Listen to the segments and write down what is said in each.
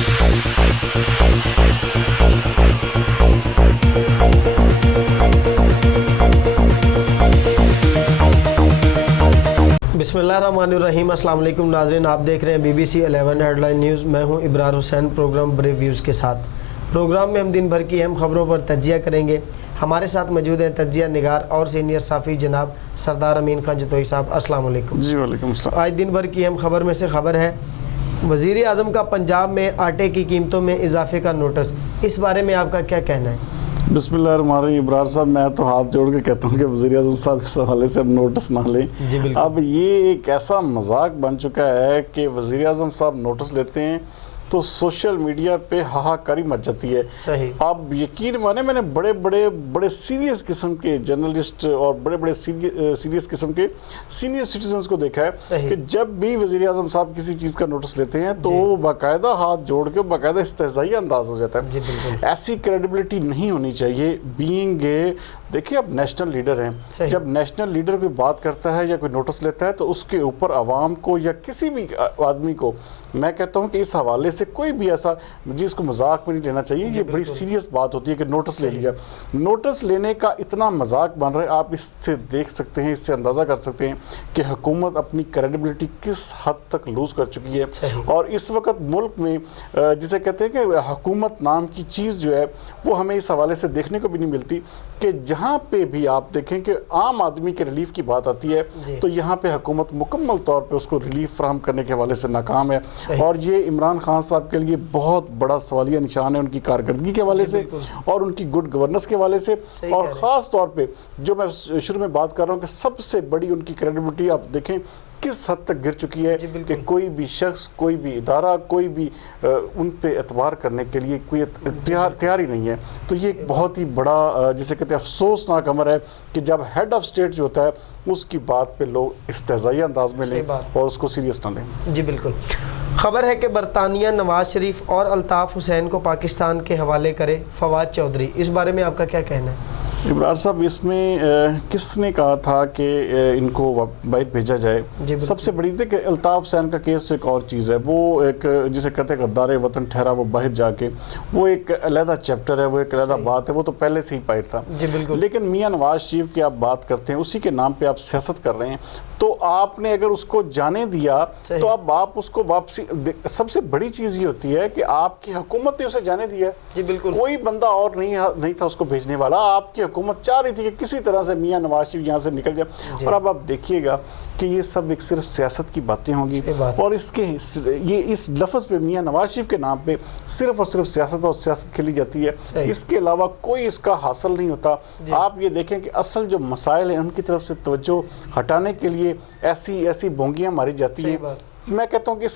بسم اللہ الرحمن الرحیم۔ السلام علیکم ناظرین، آپ دیکھ رہے ہیں BBC 11 ہیڈ لائن نیوز۔ میں ہوں ابرار حسین پروگرام بریوویوز کے ساتھ۔ پروگرام میں ہم دن بھر کی اہم خبروں پر تجزیہ کریں گے۔ ہمارے ساتھ موجود ہیں تجزیہ نگار اور سینئر صحافی جناب سردار امین خان جتوئی صاحب۔ السلام علیکم۔ جی وعلیکم السلام۔ آج دن بھر کی اہم خبر میں سے خبر ہے وزیراعظم کا پنجاب میں آٹے کی قیمتوں میں اضافے کا نوٹس، اس بارے میں آپ کا کیا کہنا ہے؟ بسم اللہ الرحمن الرحیم۔ ابرار صاحب، میں تو ہاتھ جوڑ کے کہتا ہوں کہ وزیراعظم صاحب اس حوالے سے اب نوٹس نہ لیں۔ اب یہ ایک ایسا مذاق بن چکا ہے کہ وزیراعظم صاحب نوٹس لیتے ہیں تو سوشل میڈیا پہ ہاہاکاری مچ جاتی ہے۔ آپ یقین مانیں، میں نے بڑے سیریس قسم کے جرنلسٹ اور بڑے سیریس قسم کے سینئر سٹیزنز کو دیکھا ہے کہ جب بھی وزیراعظم صاحب کسی چیز کا نوٹس لیتے ہیں تو وہ باقاعدہ ہاتھ جوڑ کے باقاعدہ استہزائی انداز ہو جاتا ہے۔ ایسی کریڈیبلٹی نہیں ہونی چاہیے بینگ اے، دیکھیں آپ نیشنل لیڈر ہیں، جب نیشنل لیڈر کوئی بات کرتا ہے یا کوئی نوٹس لیتا ہے تو اس کے اوپر عوام کو یا کسی بھی آدمی کو، میں کہتا ہوں کہ اس حوالے سے کوئی بھی ایسا اس کو مذاق میں نہیں لینا چاہیے۔ یہ بڑی سیریس بات ہوتی ہے کہ نوٹس لے لیا۔ نوٹس لینے کا اتنا مذاق بن رہا ہے، آپ اس سے دیکھ سکتے ہیں، اس سے اندازہ کر سکتے ہیں کہ حکومت اپنی کریڈیبلٹی کس حد تک لوز کر چکی ہے۔ اور اس وقت ملک میں جسے کہتے ہیں کہ حکومت نام کی چیز جو ہے وہ ہمیں اس حوالے سے دیکھنے کو بھی نہیں ملتی کہ جہاں پہ بھی آپ دیکھیں کہ عام آدمی کے ریلیف کی بات آتی ہے تو یہاں پہ حکومت مکمل طور پہ اس کو ریلیف فراہم کرنے کے حوالے سے ناکام ہے۔ اور یہ عمران خان صاحب کے لیے بہت بڑا سوالیہ نشان ہے، ان کی کارکردگی کے حوالے سے اور ان کی گڈ گورننس کے حوالے سے، اور خاص طور پہ جو میں شروع میں بات کر رہا ہوں کہ سب سے بڑی ان کی کریڈیبلٹی آپ دیکھیں کس حد تک گر چکی ہے کہ کوئی بھی شخص، کوئی بھی ادارہ، کوئی بھی ان پہ اعتبار کرنے کے لیے کوئی تیار ہی نہیں ہے۔ تو یہ ایک بہت ہی بڑا جسے کہتے ہیں افسوسناک امر ہے کہ جب ہیڈ آف اسٹیٹ جو ہوتا ہے اس کی بات پہ لوگ استہزائی انداز میں لیں اور اس کو سیریس نہ لیں۔ جی بالکل۔ خبر ہے کہ برطانیہ نواز شریف اور الطاف حسین کو پاکستان کے حوالے کرے فواد چودھری، اس بارے میں آپ کا کیا کہنا ہے؟ ابرار صاحب، اس میں کس نے کہا تھا کہ ان کو باہر بھیجا جائے؟ سب سے بڑی دیکھ الطاف حسین کا کیس تو ایک اور چیز ہے، وہ ایک جسے کہتے ہیں غدار وطن ٹھہرا، وہ باہر جا کے وہ ایک علیحدہ چیپٹر ہے، وہ ایک علیحدہ بات ہے، وہ تو پہلے سے ہی باہر تھا۔ لیکن میاں نواز شریف کی آپ بات کرتے ہیں، اسی کے نام پہ آپ سیاست کر رہے ہیں، تو آپ نے اگر اس کو جانے دیا تو اب آپ اس کو واپسی، سب سے بڑی چیز یہ ہوتی ہے کہ آپ کی حکومت نے اسے جانے دیا، کوئی بندہ اور نہیں تھا اس کو بھیجنے والا، آپ کی حکومت چاہ رہی تھی کہ کسی طرح سے میاں نواز شریف یہاں سے نکل جائے۔ اور اب آپ دیکھیے گا کہ یہ سب ایک صرف سیاست کی باتیں ہوں گی، اور یہ اس لفظ پہ میاں نواز شریف کے نام پہ صرف اور صرف سیاست اور سیاست کھیلی جاتی ہے، اس کے علاوہ کوئی اس کا حاصل نہیں ہوتا۔ آپ یہ دیکھیں کہ اصل جو مسائل ہیں ان کی طرف سے توجہ ہٹانے کے لیے ایسی بونگیاں ماری جاتی ہیں۔ میں کہتا ہوں کہ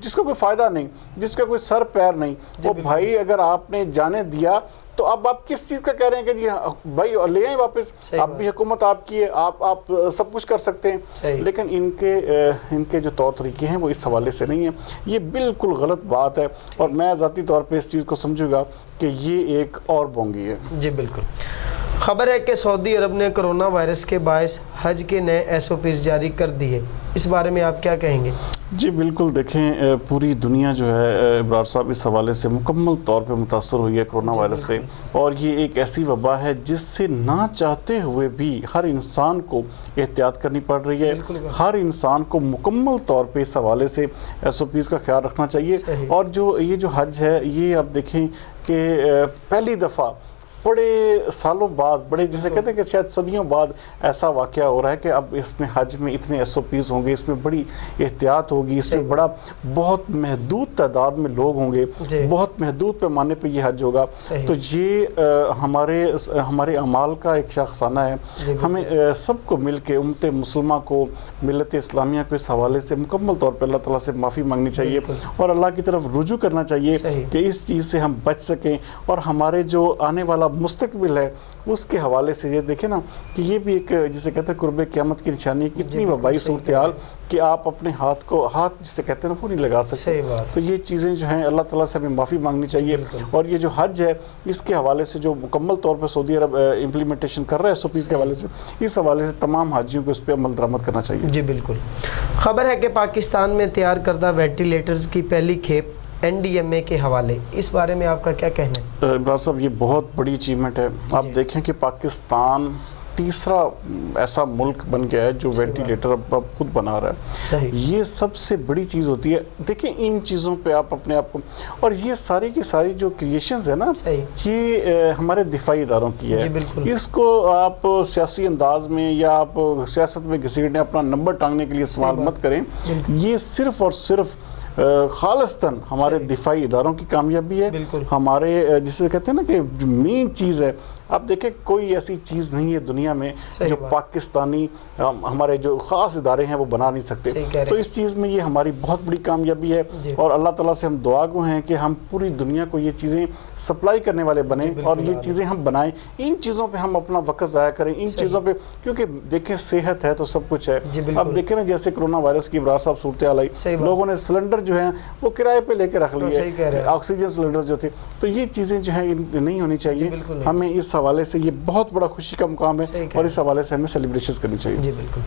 جس کا کوئی فائدہ نہیں، جس کا کوئی سر پیر نہیں، وہ بھائی اگر آپ نے جانے دیا تو اب آپ کس چیز کا کہہ رہے ہیں کہ جی بھائی لے آئیں واپس، اب بھی حکومت آپ کی ہے، آپ سب کچھ کر سکتے ہیں۔ لیکن ان کے جو طور طریقے ہیں وہ اس حوالے سے نہیں ہیں، یہ بالکل غلط بات ہے، اور میں ذاتی طور پہ اس چیز کو سمجھوں گا کہ یہ ایک اور بونگی ہے۔ جی بالکل۔ خبر ہے کہ سعودی عرب نے کرونا وائرس کے باعث حج کے نئے SOPs جاری کر دیے، اس بارے میں آپ کیا کہیں گے؟ جی بالکل، دیکھیں پوری دنیا جو ہے ابرار صاحب اس حوالے سے مکمل طور پہ متاثر ہوئی ہے کرونا وائرس سے، اور یہ ایک ایسی وبا ہے جس سے نہ چاہتے ہوئے بھی ہر انسان کو احتیاط کرنی پڑ رہی ہے۔ ہر انسان کو مکمل طور پہ اس حوالے سے SOPs کا خیال رکھنا چاہیے۔ اور یہ جو حج ہے، یہ آپ دیکھیں کہ پہلی دفعہ بڑے سالوں بعد، بڑے جسے کہتے ہیں کہ شاید صدیوں بعد ایسا واقعہ ہو رہا ہے کہ اب اس میں حج میں اتنے SOPs ہوں گے، اس میں بڑی احتیاط ہوگی، اس میں بہت محدود تعداد میں لوگ ہوں گے، بہت محدود پیمانے پہ یہ حج ہوگا۔ تو یہ ہمارے اعمال کا ایک شاخسانہ ہے۔ ہمیں سب کو مل کے، امت مسلمہ کو، ملت اسلامیہ کو اس حوالے سے مکمل طور پہ اللہ تعالیٰ سے معافی مانگنی چاہیے اور اللہ کی طرف رجوع کرنا چاہیے کہ اس چیز سے ہم بچ سکیں، اور ہمارے جو آنے والا مستقبل ہے اس کے حوالے سے یہ دیکھیں نا کہ یہ بھی ایک جسے کہتے ہیں قرب قیامت کی نشانی، اتنی وبائی صورتحال کہ آپ اپنے ہاتھ جسے کہتے ہیں وہ نہیں لگا سکتے۔ تو یہ چیزیں جو ہیں اللہ تعالیٰ سے ہمیں معافی مانگنی چاہیے، اور یہ جو حج ہے اس کے حوالے سے جو مکمل طور پر سعودی عرب امپلیمنٹیشن کر رہا ہے SOPs کے حوالے سے، اس حوالے سے تمام حاجیوں کو اس پہ عمل درآمد کرنا چاہیے۔ جی بالکل۔ خبر ہے کہ پاکستان میں تیار کردہ وینٹی لیٹرز کی پہلی کھیپ NDMA کے حوالے، اس بارے میں آپ کا کیا کہنا ہے؟ ابرار صاحب یہ بہت بڑی اچیومنٹ ہے. آپ دیکھیں کہ پاکستان تیسرا ایسا ملک بن گیا ہے جو وینٹیلیٹر اب خود بنا رہا ہے. یہ سب سے بڑی چیز ہوتی ہے. دیکھیں ان چیزوں پہ آپ اپنے آپ کو، اور یہ ساری کی ساری جو کریشنز ہیں نا، یہ ہمارے دفاعی اداروں کی ہے. اس کو آپ سیاسی انداز میں یا آپ سیاست میں گھسیٹنے، اپنا نمبر ٹانگنے کے لیے استعمال مت کریں. یہ صرف اور صرف خالصتاً ہمارے دفاعی اداروں کی کامیابی ہے. ہمارے جسے کہتے ہیں نا کہ مین چیز ہے. آپ دیکھیں کوئی ایسی چیز نہیں ہے دنیا میں جو پاکستانی ہمارے جو خاص ادارے ہیں وہ بنا نہیں سکتے. تو اس چیز میں یہ ہماری بہت بڑی کامیابی ہے، اور اللہ تعالیٰ سے ہم دعا گو ہیں کہ ہم پوری دنیا کو یہ چیزیں سپلائی کرنے والے بنیں، اور یہ چیزیں ہم بنائیں. ان چیزوں پہ ہم اپنا وقت ضائع کریں، ان چیزوں پہ، کیونکہ دیکھیں صحت ہے تو سب کچھ ہے. اب دیکھیں نا جیسے کرونا وائرس کی ابرار صاحب صورتحال آئی، لوگوں نے سلنڈر جو ہیں وہ کرائے پہ لے کے رکھ لیے، آکسیجن سلنڈر جو تھے. تو یہ چیزیں جو ہیں نہیں ہونی چاہیے. ہمیں اس حوالے سے یہ بہت بڑا خوشی کا مقام ہے، اور اس حوالے سے ہمیں سیلیبریشن کرنی چاہیے. جی بالکل.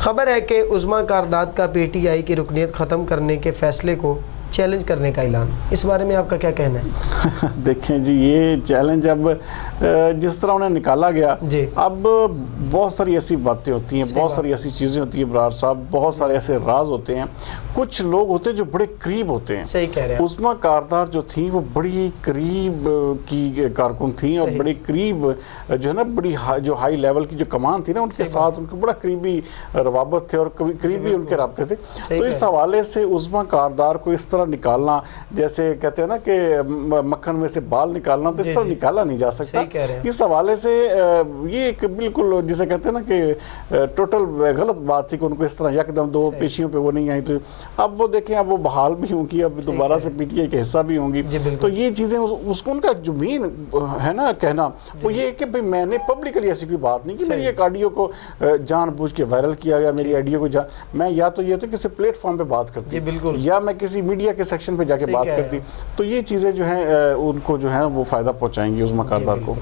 خبر ہے کہ عظمیٰ قرارداد کا PTI کی رکنیت ختم کرنے کے فیصلے کو چیلنج کرنے کا اعلان، اس بارے میں آپ کا کیا کہنا ہے؟ دیکھیں جی یہ چیلنج اب جس طرح انہیں نکالا گیا، اب بہت ساری ایسی باتیں ہوتی ہیں، بہت ساری ایسی چیزیں ہوتی ہیں ابرار صاحب، بہت سارے ایسے راز ہوتے ہیں. کچھ لوگ ہوتے ہیں جو بڑے قریب ہوتے ہیں. صحیح کہہ رہے ہیں. عظمیٰ قرارداد جو تھیں وہ بڑی قریب کی کارکن تھیں، اور بڑی قریب جو ہے نا، بڑی جو ہائی لیول کی جو کمان تھی نا، ان کے ساتھ ان کو بڑا قریبی روابط تھے اور قریبی ان کے رابطے تھے. تو اس حوالے سے عظمیٰ قرارداد کو اس طرح نکالنا، جیسے کہتے ہیں نا کہ مکھن میں سے بال نکالنا، تو اس طرح نکالا نہیں جا سکتا. اس حوالے سے یہ ایک بالکل جسے کہتے ہیں نا کہ ٹوٹل غلط بات تھی کہ ان کو اس طرح یکدم دو پیشیوں پہ وہ نہیں آئی. تو اب وہ دیکھیں اب وہ بحال بھی ہوں گی، اب دوبارہ سے PTI کے حصہ بھی ہوں گی. تو یہ چیزیں اس کو ان کا جو مین ہے نا کہنا، وہ یہ کہ بھئی میں نے پبلکلی ایسی کوئی بات نہیں کہ میری ایک آڈیو کو جان بوجھ کے وائرل کیا گیا، میری آڈیو کو میں یا تو یہ تو کسی پلیٹ فارم پہ بات کرتی، یا میں کسی میڈیا کے سیکشن پہ جا کے بات کرتی. تو یہ چیزیں جو ہیں ان کو جو ہیں وہ فائدہ پہنچائیں گی عظمیٰ قرارداد کو.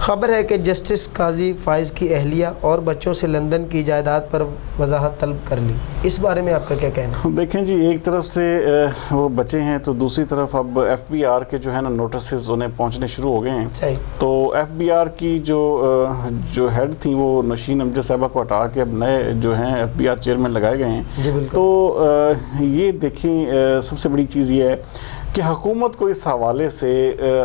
خبر ہے کہ جسٹس قاضی فائز کی اہلیہ اور بچوں سے لندن کی جائیداد پر وضاحت طلب کر لی، اس بارے میں آپ کا کیا کہنا ہے؟ دیکھیں جی ایک طرف سے وہ بچے ہیں، تو دوسری طرف اب FBR کے جو ہے نا نوٹسز انہیں پہنچنے شروع ہو گئے ہیں. تو FBR کی جو ہیڈ تھیں وہ نشین امجد صاحبہ کو ہٹا کے اب نئے جو ہیں FBR چیئرمین لگائے گئے ہیں. تو یہ دیکھیں سب سے بڑی چیز یہ ہے کہ حکومت کو اس حوالے سے،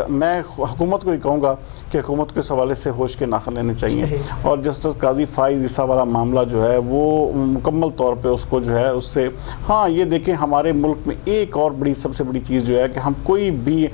میں حکومت کو ہی کہوں گا کہ حکومت کو اس حوالے سے ہوش کے ناخن لینے چاہیے. اور جسٹس قاضی فائز عیسیٰ والا معاملہ جو ہے وہ مکمل طور پہ اس کو جو ہے اس سے، ہاں یہ دیکھیں ہمارے ملک میں ایک اور بڑی سب سے بڑی چیز جو ہے کہ ہم کوئی بھی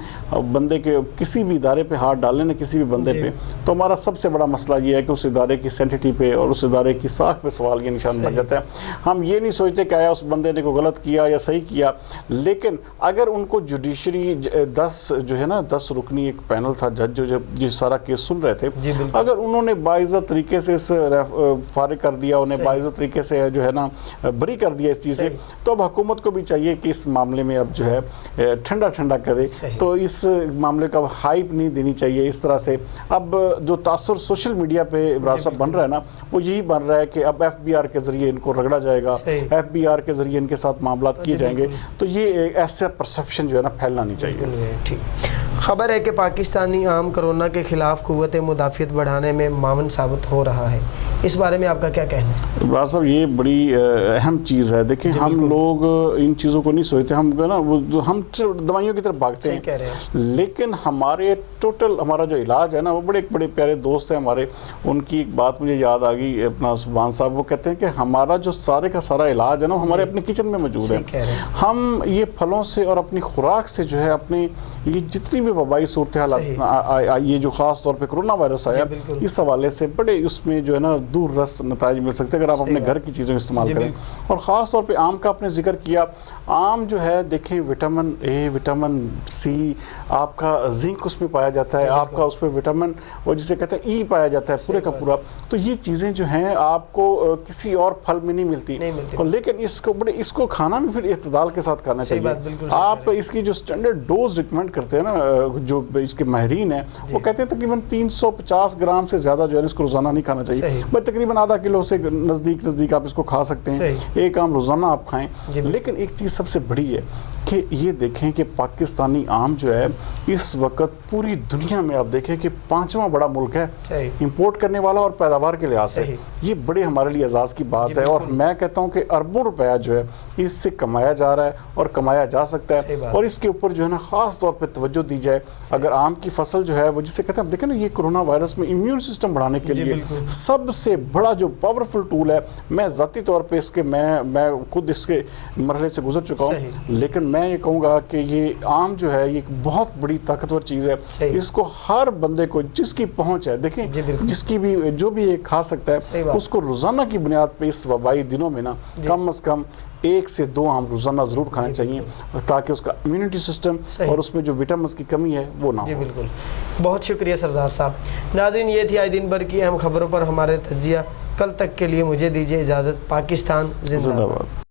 بندے کے کسی بھی ادارے پہ ہاتھ ڈالیں نا، کسی بھی بندے پہ، تو ہمارا سب سے بڑا مسئلہ یہ ہے کہ اس ادارے کی سینٹیٹی پہ اور اس ادارے کی ساکھ پہ سوال یہ نشان لگ جاتا ہے. ہم یہ نہیں سوچتے کہ آیا اس بندے نے کوئی غلط کیا یا صحیح کیا، لیکن اگر ان کو جوڈیشری 10 رکنی ایک پینل تھا جج جو سارا کیس سن رہے تھے، اگر انہوں نے باعزت طریقے سے اس فارغ کر دیا، انہیں باعزت طریقے سے جو ہے نا بری کر دیا اس چیز سے، تو اب حکومت کو بھی چاہیے کہ اس معاملے میں اب جو ہے ٹھنڈا کرے. تو اس معاملے کا ہائپ نہیں دینی چاہیے اس طرح سے. اب جو تاثر سوشل میڈیا پہ ابرار صاحب بن رہا ہے نا، وہ یہی بن رہا ہے کہ اب FBR کے ذریعے ان کو رگڑا جائے گا، FBR کے ذریعے ان کے ساتھ معاملات کیے جائیں گے. تو یہ ایسا پرسیپشن جو ہے نا پھیلنا نہیں چاہیے. خبر ہے کہ پاکستانی عام کرونا کے خلاف قوت مدافعت بڑھانے میں معاون ثابت ہو رہا ہے، اس بارے میں آپ کا کیا کہنا ہے؟ ابرار صاحب یہ بڑی اہم چیز ہے. دیکھیں ہم لوگ ان چیزوں کو نہیں سوچتے، ہم ہم دوائیوں کی طرف بھاگتے ہیں، لیکن ہمارے ٹوٹل ہمارا جو علاج ہے نا، وہ بڑے پیارے دوست ہیں ہمارے. ان کی ایک بات مجھے یاد آ گئی، اپنا سبحان صاحب، وہ کہتے ہیں کہ ہمارا جو سارے کا سارا علاج ہے نا، ہمارے اپنے کچن میں موجود ہے. ہم یہ پھلوں سے اور اپنی خوراک سے جو ہے اپنے یہ جتنی بھی وبائی صورتحال یہ جو خاص طور پہ کرونا وائرس آیا، اس حوالے سے بڑے اس میں جو ہے نا دور رس نتائج مل سکتے ہیں اگر آپ اپنے گھر کی چیزیں استعمال کریں. اور خاص طور پہ آم کا آپ نے ذکر کیا. آم جو ہے دیکھیں وٹامن اے، وٹامن سی، آپ کا زنک اس میں پایا جاتا ہے، آپ کا اس پہ وٹامن اور جسے کہتے ہیں ای پایا جاتا ہے پورے کا پورا. تو یہ چیزیں جو ہیں آپ کو کسی اور پھل میں نہیں ملتی، لیکن اس کو کھانا بھی پھر اعتدال کے ساتھ کھانا چاہیے. آپ اس کی جو سٹینڈرڈ ڈوز ریکمنڈ کرتے ہیں نا، جو اس کے ماہرین ہیں، وہ کہتے ہیں تقریباً 350 گرام سے زیادہ جو ہے اس کو روزانہ نہیں کھانا چاہیے. تقریباً آدھا کلو سے نزدیک آپ اس کو کھا سکتے ہیں، ایک آم روزانہ آپ کھائیں۔ لیکن ایک چیز سب سے بڑی ہے کہ یہ دیکھیں کہ پاکستانی آم جو ہے اس وقت پوری دنیا میں آپ دیکھیں کہ 5واں بڑا ملک ہے امپورٹ کرنے والا اور پیداوار کے لحاظ سے۔ یہ بڑے ہمارے لیے اعزاز کی بات ہے، اور میں کہتا ہوں کہ اربوں روپیہ جو ہے اس سے کمایا جا رہا ہے اور کمایا جا سکتا ہے، اور اس کے اوپر جو ہے نا خاص طور پہ توجہ دی جائے۔ اگر آم کی فصل جو ہے وہ جسے کہتے ہیں، دیکھیں نا، یہ کرونا وائرس میں امیون سسٹم بڑھانے کے لیے سب سے بڑا جو پاورفل ٹول ہے۔ میں ذاتی طور پہ اس کے میں خود اس کے مرحلے سے گزر چکا ہوں، لیکن میں یہ کہوں گا کہ یہ آم جو ہے یہ ایک بہت بڑی طاقتور چیز ہے۔ اس کو ہر بندے کو جس کی پہنچ ہے، دیکھیں جس کی بھی جو بھی ایک کھا سکتا ہے، اس کو روزانہ کی بنیاد پہ اس وبائی دنوں میں نا کم از کم 1 سے 2 آم روزانہ ضرور کھانے چاہیے، تاکہ اس کا امیونٹی سسٹم اور اس میں جو وٹامنس کی کمی ہے وہ نہ ہو۔ جی بالکل، بہت شکریہ سردار صاحب۔ ناظرین، یہ تھی آج دن بھر کی اہم خبروں پر ہمارے تجزیہ۔ کل تک کے لیے مجھے دیجیے اجازت۔ پاکستان زندہ باد۔